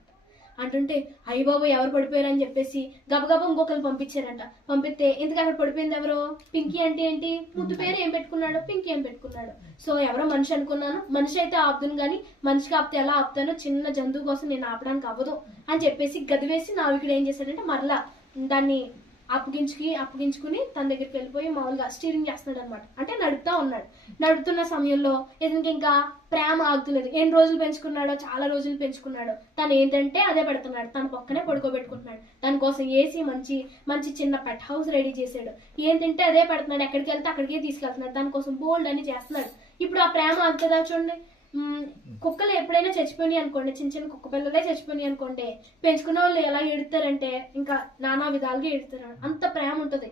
అంటుంటే అయ్య బాబు ఎవరు పడిపోయారని చెప్పేసి గబగబా ఇంకొకరిని పంపించారంట. పంపిస్తే ఎందుకు అక్కడ పడిపోయింది ఎవరో, పింకీ అంటే ఏంటి, ముద్దు పేరు ఏం పెట్టుకున్నాడు, పింకీ ఏం పెట్టుకున్నాడు. సో ఎవరో మనిషి అనుకున్నాను, మనిషి అయితే ఆపుదును కానీ మనిషికి ఆపితే ఎలా ఆపుతానో, చిన్న జంతువు కోసం నేను ఆపడానికి అవ్వదు అని చెప్పేసి గదివేసి నావికుడు ఏం చేశాడంటే మరలా దాన్ని అప్పగించుకుని తన దగ్గరికి వెళ్ళిపోయి మామూలుగా స్టీరింగ్ చేస్తున్నాడు అనమాట. అంటే నడుపుతా ఉన్నాడు. నడుపుతున్న సమయంలో ఇతనికి ఇంకా ప్రేమ ఆగుతులేదు. ఎన్ని రోజులు పెంచుకున్నాడో, చాలా రోజులు పెంచుకున్నాడు. తను ఏంటంటే అదే పెడుతున్నాడు, తన పక్కనే పడుకోబెట్టుకుంటున్నాడు. దానికోసం ఏసీ మంచి చిన్న పెట్ హౌస్ రెడీ చేశాడు. ఏంటంటే అదే పెడుతున్నాడు, ఎక్కడికి వెళ్తే అక్కడికే తీసుకెళ్తున్నాడు. దానికోసం బోల్డ్ అని చేస్తున్నాడు. ఇప్పుడు ఆ ప్రేమ ఆగుతుందా చూడండి. కుక్కలు ఎప్పుడైనా చచ్చిపోయినాయి అనుకోండి, చిన్న కుక్క పిల్లలే చచ్చిపోయినాయి అనుకోండి, పెంచుకున్న వాళ్ళు ఎలా ఎడుతారంటే ఇంకా నానా విధాలుగా ఎడుతారు. అంత ప్రేమ ఉంటుంది.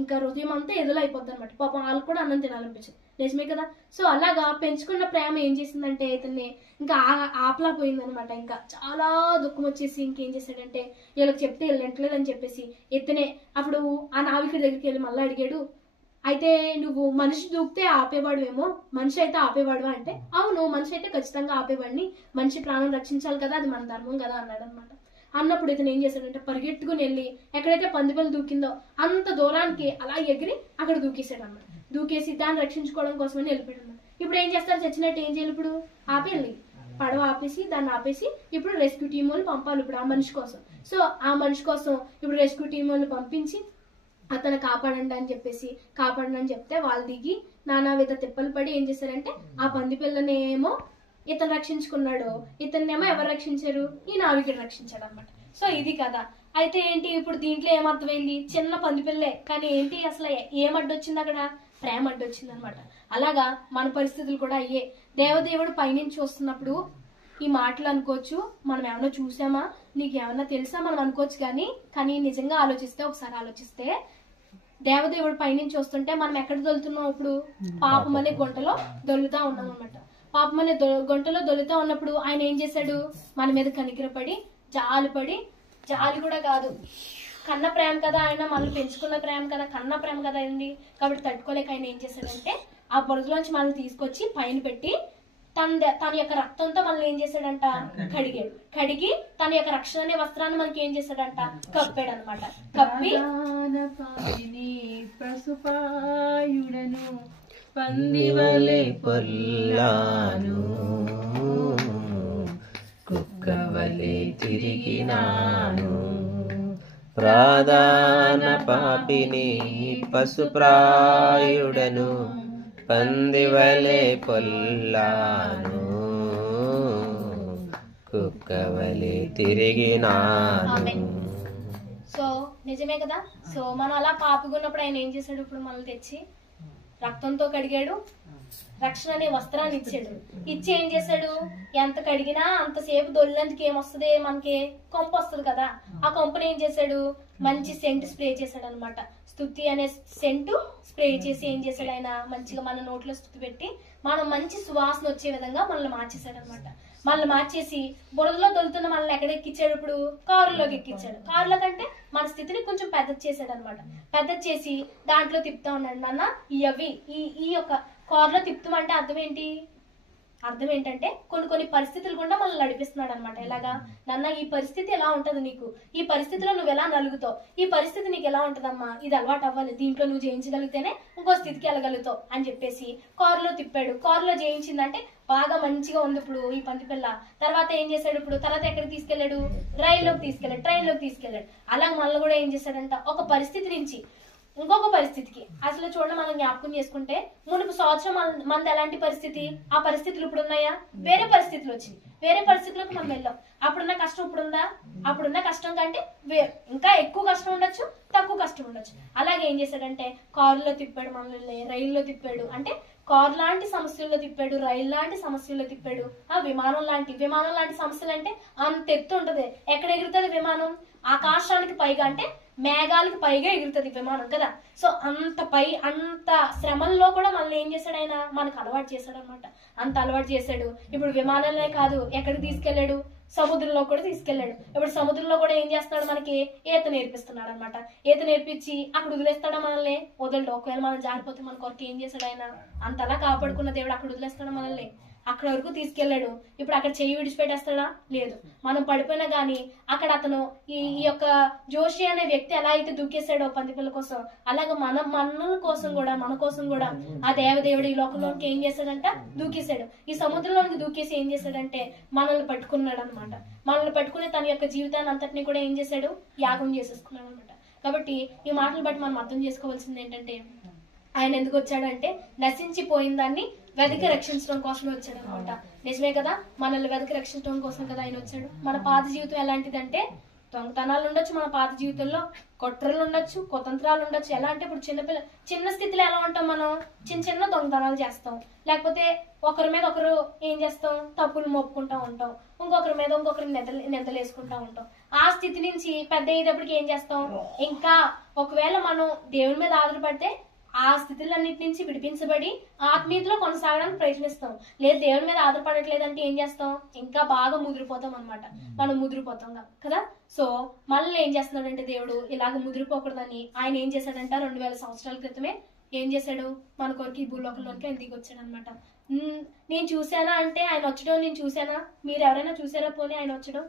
ఇంకా హృదయం అంతా ఎదులైపోద్ది అనమాట. పాపం వాళ్ళకి కూడా అన్నం తినాలనిపించింది. నిజమే కదా. సో అలాగా పెంచుకున్న ప్రేమ ఏం చేసిందంటే ఇతన్ని ఇంకా ఆపలా పోయింది అనమాట. ఇంకా చాలా దుఃఖం వచ్చేసి ఇంకేం చేశాడంటే వీళ్ళకి చెప్తే వెళ్ళట్లేదు అని చెప్పేసి ఇతనే అప్పుడు ఆ నావికుడి దగ్గరికి వెళ్ళి మళ్ళీ అడిగాడు, అయితే నువ్వు మనిషి దూకితే ఆపేవాడువేమో, మనిషి అయితే ఆపేవాడు అంటే, అవును మనిషి అయితే ఖచ్చితంగా ఆపేవాడిని, మనిషి ప్రాణం రక్షించాలి కదా, అది మన ధర్మం కదా అన్నాడు అనమాట. అన్నప్పుడు ఇతను ఏం చేశాడంటే పరిగెట్టుకుని వెళ్ళి ఎక్కడైతే పందిపిల్ల దూకిందో అంత దూరానికి అలా ఎగిరి అక్కడ దూకేశాడు అన్నమాట. దూకేసి దాన్ని రక్షించుకోవడం కోసమని వెళ్ళిపోయాడు అన్నమాట. ఇప్పుడు ఏం చేస్తారు, చచ్చినట్టు ఏం చేయాలి, ఇప్పుడు ఆపేయాలి, పడవ ఆపేసి దాన్ని ఆపేసి ఇప్పుడు రెస్క్యూ టీం వాళ్ళు పంపాలి ఇప్పుడు ఆ మనిషి కోసం. సో ఆ మనిషి కోసం ఇప్పుడు రెస్క్యూ టీం వాళ్ళు పంపించి అతను కాపాడండి అని చెప్తే వాళ్ళు దిగి నానా విధ తిప్పలు పడి ఏం చేశారంటే ఆ పందిపిల్లనేమో ఇతను రక్షించుకున్నాడు, ఇతన్నేమో ఎవరు రక్షించారు, ఈ నావికుడు రక్షించాడు అనమాట. సో ఇది కదా. అయితే ఏంటి ఇప్పుడు దీంట్లో ఏమర్థమైంది, చిన్న పందిపిల్లే కానీ ఏంటి అసలు ఏమడ్డొచ్చింది అక్కడ, ప్రేమ అడ్డొచ్చింది అనమాట. అలాగా మన పరిస్థితులు కూడా అయ్యే. దేవదేవుడు పైనుంచి చూస్తున్నప్పుడు ఈ మాటలు అనుకోవచ్చు, మనం ఏమన్నా చూసామా, నీకు ఏమన్నా తెలుసా మనం అనుకోవచ్చు. కానీ నిజంగా ఒకసారి ఆలోచిస్తే దేవదేవుడు పైనుంచి వస్తుంటే మనం ఎక్కడ దొలుతున్నాం, ఇప్పుడు పాపం అనే గుంటలో దొల్లుతా ఉన్నాం అనమాట. పాపం అనే గుంటలో దొల్లుతా ఉన్నప్పుడు ఆయన ఏం చేశాడు, మన మీద కనికరపడి జాలి కూడా కాదు, కన్న ప్రేమ కదా ఆయన, మనల్ని పెంచుకున్న ప్రేమ కదా, కన్న ప్రేమ కదా అయింది కాబట్టి తట్టుకోలేక ఆయన ఏం చేశాడంటే ఆ బురదలోంచి మనల్ని తీసుకొచ్చి పైన పెట్టి తన యొక్క రక్తంతో మనల్ని ఏం చేశాడంట, కడిగి తన యొక్క రక్షణ అనే వస్త్రాన్ని మనకి ఏం చేశాడంట, కప్పాడు అనమాట. కప్పి పశుపాయుడను పందివలే పొల్లాను కుక్కవలే తిరిగినాను ప్రధాన పాపిని పశుప్రాయుడను పందివలే పొల్లాను కుక్కవలే తిరిగినాను. సో నిజమే కదా. సో మనం అలా పాపిగున్నప్పుడు ఆయన ఏం చేశాడు, ఇప్పుడు మనల్ని తెచ్చి రక్తంతో కడిగాడు, రక్షణ అనే వస్త్రాన్ని ఇచ్చాడు. ఇచ్చి ఏం చేశాడు, ఎంత కడిగినా అంతసేపు దొల్లందుకు ఏమొస్తుంది, మనకి కొంప వస్తుంది కదా, ఆ కొంపని ఏం చేశాడు, మంచి సెంట్ స్ప్రే చేశాడు అనమాట. స్తుతి అనే సెంటు స్ప్రే చేసి ఏం చేశాడు ఆయన, మంచిగా మన నోట్లో స్తుతి పెట్టి మనం మంచి సువాసన వచ్చే విధంగా మనల్ని మార్చేశాడు అనమాట. మనల్ని మార్చేసి బురదలో దొలుతున్న మనల్ని ఎక్కడ ఎక్కించాడు, ఇప్పుడు కారులోకి ఎక్కించాడు. కారులో కంటే మన స్థితిని కొంచెం పెద్దది చేశాడు అనమాట. పెద్దది చేసి దాంట్లో తిప్పుతా ఉన్నాడు. నాన్న ఈ యొక్క కారులో తిప్పుతామంటే అర్థం ఏంటంటే కొన్ని పరిస్థితులు కూడా మనల్ని నడిపిస్తున్నాడు అనమాట. ఎలాగా, నాన్న ఈ పరిస్థితి ఎలా ఉంటది నీకు, ఈ పరిస్థితిలో నువ్వు ఎలా నలుగుతావు, ఈ పరిస్థితి నీకు ఎలా ఉంటదమ్మా, ఇది అలవాటు అవ్వాలి, దీంట్లో నువ్వు జయించగలిగితేనే ఇంకో స్థితికి వెళ్ళగలుగుతావు అని చెప్పేసి కారులో తిప్పాడు. కారులో జయించిందంటే బాగా మంచిగా ఉంది ఇప్పుడు ఈ పందిపిల్ల. తర్వాత ఏం చేశాడు, ఇప్పుడు తర్వాత ఎక్కడికి తీసుకెళ్లాడు, ట్రైన్లోకి తీసుకెళ్లాడు. అలా మనల్ని కూడా ఏం చేశాడంట, ఒక పరిస్థితి నుంచి ఇంకొక పరిస్థితికి. అసలు చూడండి, మనం జ్ఞాపకం చేసుకుంటే మునుపు సంవత్సరం మనది ఎలాంటి పరిస్థితి, ఆ పరిస్థితులు ఇప్పుడు ఉన్నాయా? వేరే పరిస్థితులు వచ్చింది, వేరే పరిస్థితులకు మనం వెళ్ళాం. అప్పుడున్న కష్టం ఇప్పుడుందా? అప్పుడున్న కష్టం కంటే ఇంకా ఎక్కువ కష్టం ఉండొచ్చు, తక్కువ కష్టం ఉండొచ్చు. అలాగే ఏం చేశాడంటే కారులో తిప్పాడు మనల్ని, రైల్లో తిప్పాడు, అంటే కారు లాంటి సమస్యల్లో తిప్పాడు, రైలు లాంటి సమస్యల్లో తిప్పాడు, విమానం లాంటి సమస్యలు. అంటే అంత ఎత్తు ఉంటది, ఎక్కడ ఎగురుతుంది విమానం? ఆకాశానికి పైగా, అంటే మేఘాలకు పైగా ఎగురుతుంది విమానం కదా. సో అంత శ్రమల్లో కూడా మనల్ని ఏం చేశాడు ఆయన? మనకు అలవాటు చేశాడు అనమాట. అంత అలవాటు చేశాడు. ఇప్పుడు విమానంలో కాదు, ఎక్కడికి తీసుకెళ్లాడు? సముద్రంలో కూడా తీసుకెళ్లాడు. ఇప్పుడు సముద్రంలో కూడా ఏం చేస్తున్నాడు? మనకి ఈత నేర్పిస్తున్నాడు అనమాట. ఈత నేర్పించి అక్కడ వదిలేస్తాడా మనల్ని? వదలడు. ఒకవేళ మనం జారిపోతే మన కొరకు ఏం చేశాడు ఆయన? అంతలా కాపాడుకున్న దేవుడు అక్కడ వదిలేస్తాడా మనల్ని? అక్కడ వరకు తీసుకెళ్లాడు. ఇప్పుడు అక్కడ చెయ్యి విడిచిపెట్టేస్తాడా? లేదు. మనం పడిపోయినా గానీ అక్కడ అతను ఈ యొక్క జోషి అనే వ్యక్తి ఎలా అయితే దూకేశాడో పందిపిల్ల కోసం, అలాగే మన కోసం కూడా ఆ దేవదేవుడు ఈ లోకంలోకి ఏం చేశాడంట? దూకేశాడు. ఈ సముద్రంలోనికి దూకేసి ఏం చేశాడంటే మనల్ని పట్టుకున్నాడు అనమాట. మనల్ని పట్టుకుని తన యొక్క జీవితాన్ని అంతటినీ కూడా ఏం చేశాడు? యాగం చేసేసుకున్నాడు అనమాట. కాబట్టి ఈ మాటలు బట్టి మనం అర్థం చేసుకోవాల్సింది ఏంటంటే, ఆయన ఎందుకు వచ్చాడంటే నశించిపోయిన దాన్ని వెతికి రక్షించడం కోసమే వచ్చాడు అనమాట. నిజమే కదా, మనల్ని వెతికి రక్షించడం కోసం కదా ఆయన వచ్చాడు. మన పాత జీవితం ఎలాంటిదంటే దొంగతనాలు ఉండొచ్చు, మన పాత జీవితంలో కుట్రలు ఉండొచ్చు, కుతంత్రాలు ఉండొచ్చు. ఎలా అంటే ఇప్పుడు చిన్న స్థితిలో ఎలా ఉంటాం మనం? చిన్న దొంగతనాలు చేస్తాం, లేకపోతే ఒకరి మీద ఒకరు ఏం చేస్తాం? తప్పులు మోపుకుంటా ఉంటాం, ఇంకొకరి మీద ఇంకొకరిని నిందలేసుకుంటా ఉంటాం. ఆ స్థితి నుంచి పెద్ద అయ్యేటప్పటికి ఏం చేస్తాం? ఇంకా ఒకవేళ మనం దేవుని మీద ఆధారపడితే ఆ స్థితులన్నిటి నుంచి విడిపించబడి ఆత్మీయతలో కొనసాగడానికి ప్రయత్నిస్తాం. లేదు దేవుని మీద ఆధారపడట్లేదంటే ఏం చేస్తాం? ఇంకా బాగా ముదిరిపోతాం అనమాట. మనం ముదిరిపోతాం కదా. సో మళ్ళీ ఏం చేస్తున్నాడంటే దేవుడు ఇలాగ ముదిరిపోకూడదని ఆయన ఏం చేశాడంట? 2000 సంవత్సరాల క్రితమే ఏం చేశాడు? మన కొరకు ఈ భూలోకంలోకి ఆయన దిగి వచ్చాడు అనమాట. నేను చూసానా అంటే ఆయన వచ్చడం నేను చూసానా? మీరు ఎవరైనా చూసారా పోనీ ఆయన వచ్చడం?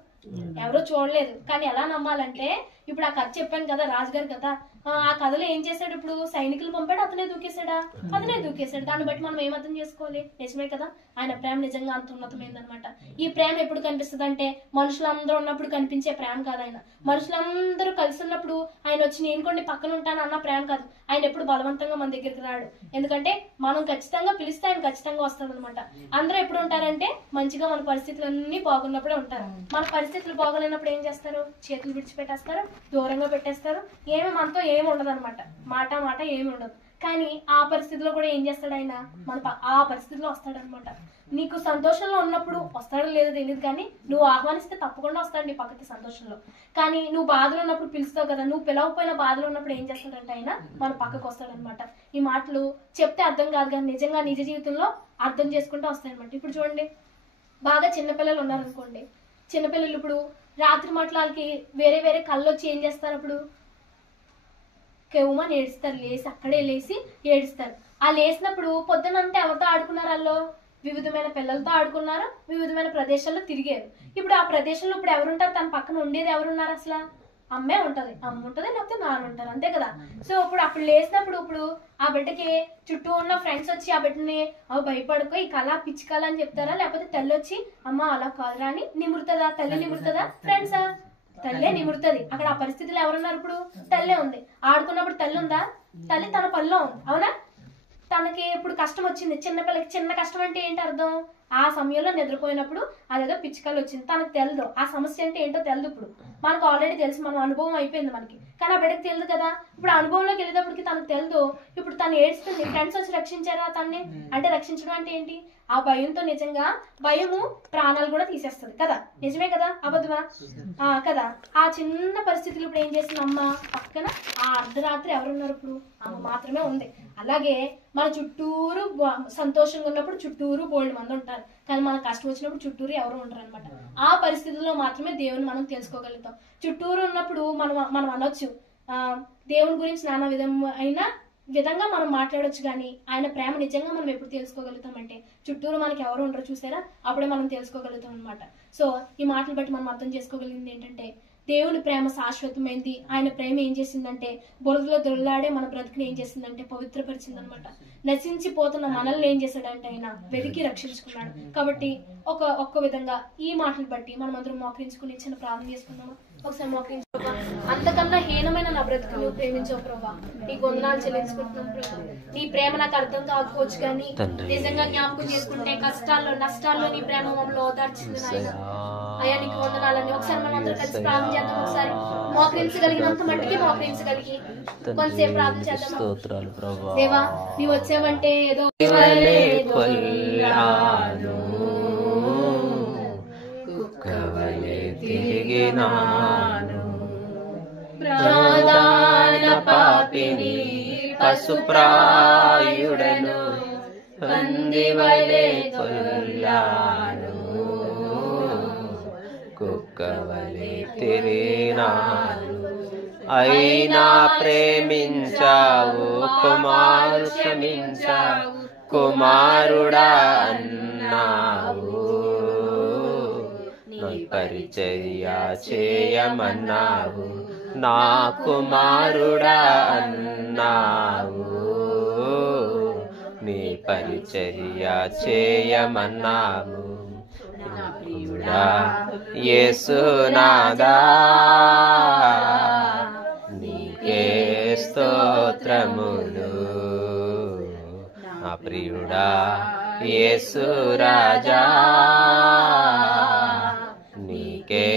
ఎవరో చూడలేదు. కానీ ఎలా నమ్మాలంటే ఇప్పుడు ఆ కథ చెప్పాను కదా, రాజుగారి కథ. ఆ కథలో ఏం చేశాడు? ఇప్పుడు సైనికులు పంపాడు, అతనే దూకేశాడా? అతనే దూకేశాడు. దాన్ని బట్టి మనం ఏం అర్థం చేసుకోవాలి? నిజమే కదా, ఆయన ప్రేమ నిజంగా అంత ఉన్నతమైందనమాట. ఈ ప్రేమ ఎప్పుడు కనిపిస్తుంది అంటే మనుషులందరూ ఉన్నప్పుడు కనిపించే ప్రేమ కాదు. ఆయన మనుషులందరూ కలిసి ఉన్నప్పుడు ఆయన వచ్చి నేను కొన్ని పక్కన ఉంటాను అన్న ప్రేమ కాదు. ఆయన ఎప్పుడు బలవంతంగా మన దగ్గరికి రాడు. ఎందుకంటే మనం ఖచ్చితంగా పిలిస్తే ఆయన ఖచ్చితంగా వస్తాడు అనమాట. అందరూ ఎప్పుడు ఉంటారంటే మంచిగా మన పరిస్థితులన్నీ బాగున్నప్పుడే ఉంటారు. మన పరిస్థితులు బాగోలేనప్పుడు ఏం చేస్తారు? చేతులు విడిచిపెట్టేస్తారు, దూరంగా పెట్టేస్తారు. మనతో ఏమి ఉండదు అనమాట. మాట ఏమి ఉండదు. కానీ ఆ పరిస్థితిలో కూడా ఏం చేస్తాడు ఆయన? ఆ పరిస్థితిలో వస్తాడనమాట. నీకు సంతోషంలో ఉన్నప్పుడు వస్తాడో లేదో తెలియదు, కానీ నువ్వు ఆహ్వానిస్తే తప్పకుండా వస్తాడు నీ పక్కకి సంతోషంలో. కానీ నువ్వు బాధలో ఉన్నప్పుడు పిలుస్తావు కదా, నువ్వు పిలవకపోయిన బాధలో ఉన్నప్పుడు ఏం చేస్తాడంటే ఆయన మన పక్కకు వస్తాడనమాట. ఈ మాటలు చెప్తే అర్థం కాదు, కానీ నిజంగా నిజ జీవితంలో అర్థం చేసుకుంటూ వస్తాయన్నమాట. ఇప్పుడు చూడండి, బాగా చిన్నపిల్లలు ఉన్నారనుకోండి. చిన్నపిల్లలు ఇప్పుడు రాత్రి మాటలకి వేరే కళ్ళు వచ్చి ఏం చేస్తారు? అప్పుడు కేవమని ఏడుస్తారు, లేసి అక్కడే లేసి ఏడుస్తారు. ఆ లేసినప్పుడు పొద్దునంతా ఎవరితో ఆడుకున్నారు? వాళ్ళు వివిధమైన పిల్లలతో ఆడుకున్నారు, వివిధమైన ప్రదేశాల్లో తిరిగారు. ఇప్పుడు ఆ ప్రదేశంలో ఇప్పుడు ఎవరుంటారు? తన పక్కన ఉండేది ఎవరున్నారు? అసలు అమ్మే ఉంటది, అమ్మ ఉంటది, లేకపోతే నాన్న ఉంటారు, అంతే కదా. సో అప్పుడు లేసినప్పుడు ఇప్పుడు ఆ బిడ్డకి చుట్టూ ఉన్న ఫ్రెండ్స్ వచ్చి ఆ బిడ్డని భయపడుకో, ఈ కళ పిచ్చి కళ అని చెప్తారా? లేకపోతే తల్లి వచ్చి అమ్మ అలా కాదురా అని నిమురుతుందా? తల్లి నిమురుతుందా? ఫ్రెండ్సా? తల్లే నిమురుతుంది. అక్కడ ఆ పరిస్థితిలో ఎవరున్నారు? ఇప్పుడు తల్లే ఉంది. ఆడుకున్నప్పుడు తల్లి ఉందా? తల్లి తన పనిలో ఉంది, అవునా? తనకి ఇప్పుడు కష్టం వచ్చింది. చిన్నపిల్లకి చిన్న కష్టం అంటే ఏంటి అర్థం? ఆ సమయంలో నిద్రపోయినప్పుడు అదేదో పిచ్చికలు వచ్చింది, తనకు తెలియదు. ఆ సమస్య అంటే ఏంటో తెలియదు. ఇప్పుడు మనకు ఆల్రెడీ తెలుసు, మన అనుభవం అయిపోయింది మనకి. కానీ ఆ బిడ్డకి తెలియదు కదా. ఇప్పుడు అనుభవంలోకి వెళ్ళేటప్పటికి తనకు తెలియదు. ఇప్పుడు తను ఏడుస్తుంది. ఫ్రెండ్స్ వచ్చి రక్షించారా తన్ని? అంటే రక్షించడం అంటే ఏంటి? ఆ భయంతో నిజంగా భయము ప్రాణాలు కూడా తీసేస్తుంది కదా. నిజమే కదా, అబద్ధమా కదా? ఆ చిన్న పరిస్థితులు ఇప్పుడు ఏం చేస్తుంది? అమ్మ పక్కన ఆ అర్ధరాత్రి ఎవరున్నారు? ఇప్పుడు అమ్మ మాత్రమే ఉంది. అలాగే మన చుట్టూరు సంతోషంగా ఉన్నప్పుడు చుట్టూరు బోల్డ్ మంది ఉంటారు, కానీ మన కష్టం వచ్చినప్పుడు చుట్టూరు ఎవరు ఉంటారు అనమాట. ఆ పరిస్థితుల్లో మాత్రమే దేవుని మనం తెలుసుకోగలుగుతాం. చుట్టూరు ఉన్నప్పుడు మనం అనొచ్చు దేవుని గురించి నానా విధంగా మనం మాట్లాడొచ్చు, కానీ ఆయన ప్రేమ నిజంగా మనం ఎప్పుడు తెలుసుకోగలుగుతామంటే చుట్టూరు మనకి ఎవరు ఉండరు చూసారా, అప్పుడే మనం తెలుసుకోగలుగుతాం అనమాట. సో ఈ మాటలు బట్టి మనం అర్థం చేసుకోగలిగింది ఏంటంటే దేవుని ప్రేమ శాశ్వతమైంది. ఆయన ప్రేమ ఏం చేసిందంటే బురదలో దొరలాడే మన బ్రతుకుని ఏం చేసిందంటే పవిత్రపరిచింది అనమాట. నశించిపోతున్న మనల్ని ఏం చేశాడంటే ఆయన వెతికి రక్షించుకున్నాడు. కాబట్టి ఒక్క విధంగా ఈ మాటలు బట్టి మనం అందరం మోకరించుకుని చిన్న ప్రార్థన చేసుకున్నాము. ఒకసారి మోకరించు ప్రభా. అంతకన్నా హీనమైన నా బ్రతుకు నువ్వు ప్రేమించావు ప్రభా. నీకు వందనాలు చెల్లించుకుంటున్నాం ప్రభా. నీ ప్రేమ నాకు అర్థం కాకపోవచ్చు కానీ నిజంగా జ్ఞాపకం చేసుకుంటే కష్టాల్లో నష్టాల్లో నీ ప్రేమ మమ్మల్ని ఓదార్చింది నాయన. అయ్యా నీకు వందనాలని ఒకసారి మనం అందరూ కలిసి ప్రార్థన చేద్దాం. ఒకసారి మోకరించగలిగినంత మట్టికి మోకరించగలిగి కొంతసేపు ప్రార్థన చేద్దాం. దేవా నీవు వచ్చావంటే ఏదో కుక్కవలే తిరిగినాను ప్రధాన పాపిని పశుప్రాయుడను పందివలే కొల్లాను కుక్కవలే తిరిగినాను అయినా ప్రేమించావు కుమారు క్షమించావు కుమారుడా అన్నావు నీ పరిచర్య చేయమన్నావు నా కుమారుడా అన్నావు నీ పరిచర్య చేయమన్నావు ప్రియుడా యేసునాదా నీకే స్తోత్రములు నా ప్రియుడా యేసు రాజా నీకే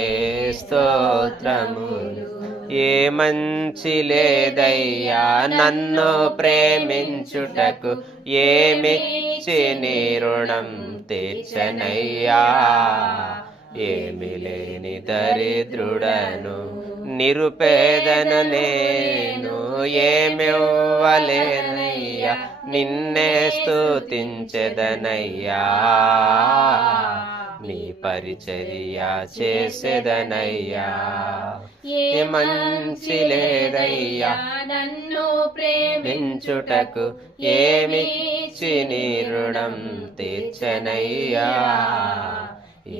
స్తోత్రములు ఏ మంచి లేదయ్యా నన్ను ప్రేమించుటకు ఏమిచ్చి నీ రుణం తీర్చనయ్యా ఏమి లేని దరిద్రుడను నిరుపేదను నేను ఏమివ్వలేనయ్యా నిన్నే స్తుతించెదనయ్యా నీ పరిచర్య చేసేదనయ్యా ఏ మంచి లేదయ్యా నన్ను ప్రేమించుటకు ఏమిచ్చి నీ రుణం తీర్చనయ్యా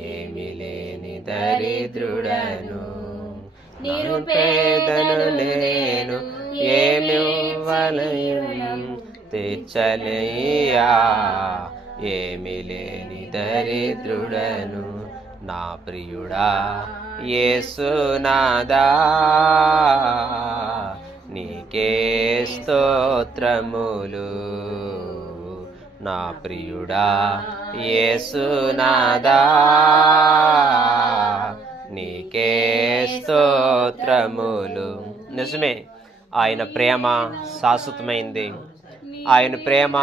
ఏమి లేని దరిద్రుడను నిరుపేదను నేను ఏమివ్వలేను తీర్చనయ్యా ఏమి లేని దరిద్రుడను నా ప్రియుడా యేసునాదా నీకే స్తోత్రములు నా ప్రియుడా యేసునాదా నీకే స్తోత్రములు. నిజమే ఆయన ప్రేమ శాశ్వతమైంది. ఆయన ప్రేమ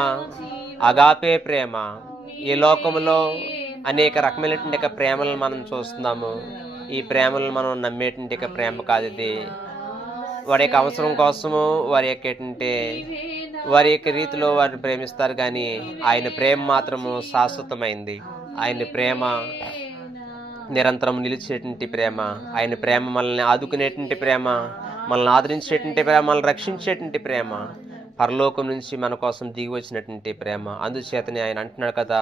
అగాపే ప్రేమ. ఈ లోకంలో అనేక రకమైనటువంటి ప్రేమలను మనం చూస్తున్నాము. ఈ ప్రేమలను మనం నమ్మేటువంటి ప్రేమ కాదు ఇది. వారి యొక్క అవసరం కోసము వారి యొక్క రీతిలో వారిని ప్రేమిస్తారు కానీ ఆయన ప్రేమ మాత్రము శాశ్వతమైంది. ఆయన ప్రేమ నిరంతరం నిలిచేటువంటి ప్రేమ. ఆయన ప్రేమ మనల్ని ఆదుకునేటువంటి ప్రేమ, మనల్ని ఆదరించేటువంటి ప్రేమ, మనల్ని రక్షించేటువంటి ప్రేమ, పరలోకం నుంచి మన కోసం దిగి వచ్చినటువంటి ప్రేమ. అందుచేతనే ఆయన అంటున్నాడు కదా,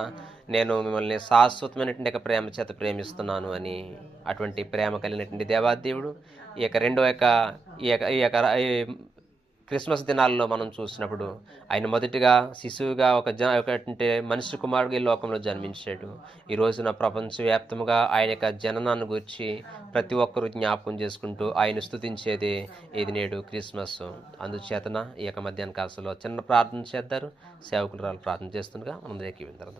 నేను మిమ్మల్ని శాశ్వతమైనటువంటి ప్రేమ చేత ప్రేమిస్తున్నాను అని. అటువంటి ప్రేమ కలిగినటువంటి దేవాదేవుడు ఈ యొక్క క్రిస్మస్ దినాల్లో మనం చూసినప్పుడు ఆయన మొదటిగా శిశువుగా ఒక మనిషి కుమారుడు ఈ లోకంలో జన్మించాడు. ఈ రోజున ప్రపంచవ్యాప్తంగా ఆయన యొక్క జననాన్ని గురించి ప్రతి ఒక్కరూ జ్ఞాపకం చేసుకుంటూ ఆయన స్తుతించేది ఇది నేడు క్రిస్మస్. అందుచేతన ఈ యొక్క మధ్యాహ్న కాలంలో చిన్న ప్రార్థన చేద్దారు. సేవకులు ప్రార్థన చేస్తుండగా మనం ఏకీవిందారు.